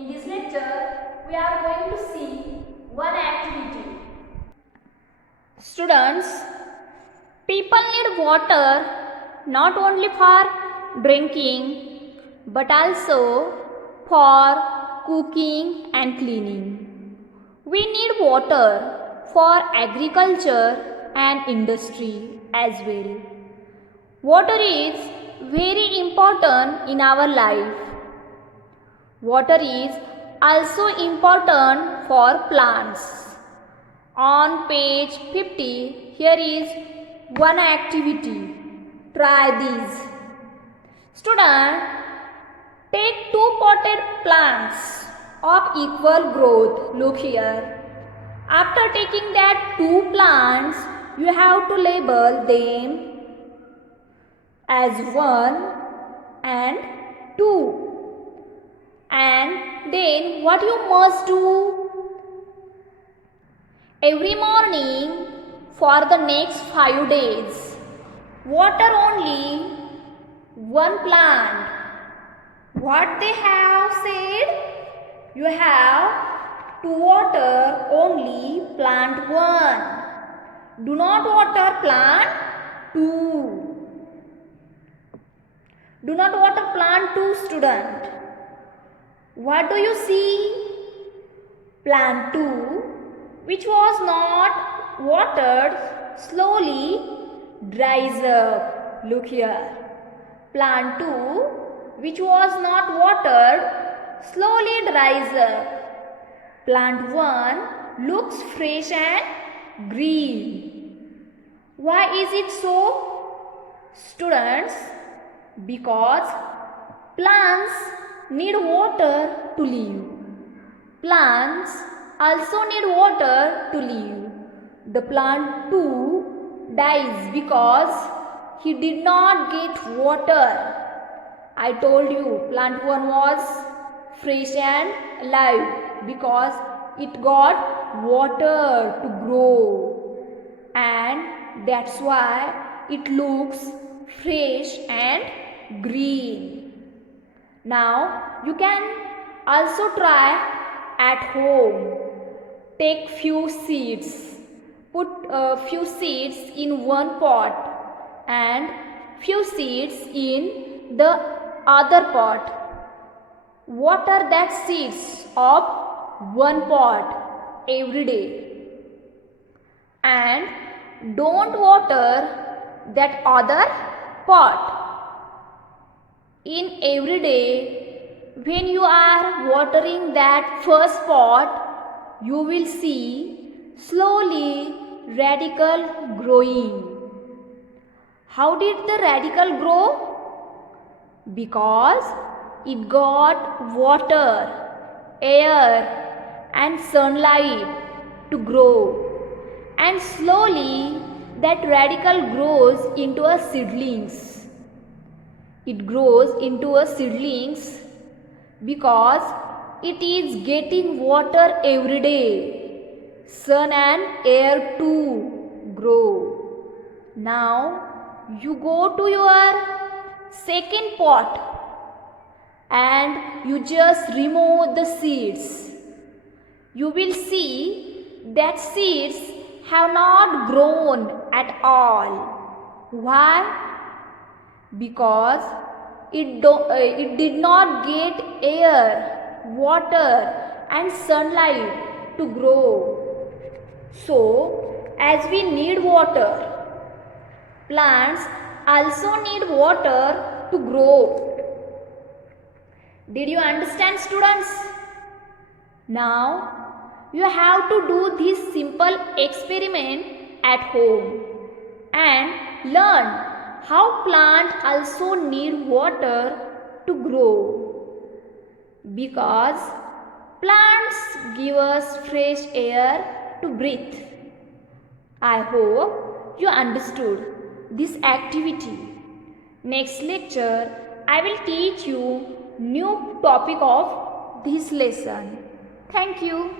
In this lecture, we are going to see one activity. Students, people need water not only for drinking but also for cooking and cleaning. We need water for agriculture and industry as well. Water is very important in our life. Water is also important for plants. On page 50, here is one activity. Try these. Student, take two potted plants of equal growth. Look here. After taking that two plants, you have to label them as 1 and 2. And then what you must do? Every morning for the next 5 days, water only one plant. What they have said? You have to water only plant 1. Do not water plant 2. Do not water plant 2, student. What do you see? Plant 2, which was not watered, slowly dries up. Look here. Plant 2, which was not watered, slowly dries up. Plant 1 looks fresh and green. Why is it so? Students, because plants need water to live. Plants also need water to live. The plant 2 dies because he did not get water. I told you plant 1 was fresh and alive because it got water to grow, and that's why it looks fresh and green. Now you can also try at home. Take few seeds. Put few seeds in one pot and few seeds in the other pot. Water that seeds of one pot every day. And don't water that other pot. In every day, when you are watering that first pot, you will see slowly radical growing. How did the radical grow? Because it got water, air and sunlight to grow. And slowly that radical grows into a seedlings. It grows into a seedlings because it is getting water every day. Sun and air too grow. Now you go to your second pot and you just remove the seeds. You will see that seeds have not grown at all. Why? Because it did not get air, water and sunlight to grow. So, as we need water, plants also need water to grow. Did you understand, students? Now, you have to do this simple experiment at home and learn how plants also need water to grow, because plants give us fresh air to breathe. I hope you understood this activity. Next lecture, I will teach you new topic of this lesson. Thank you.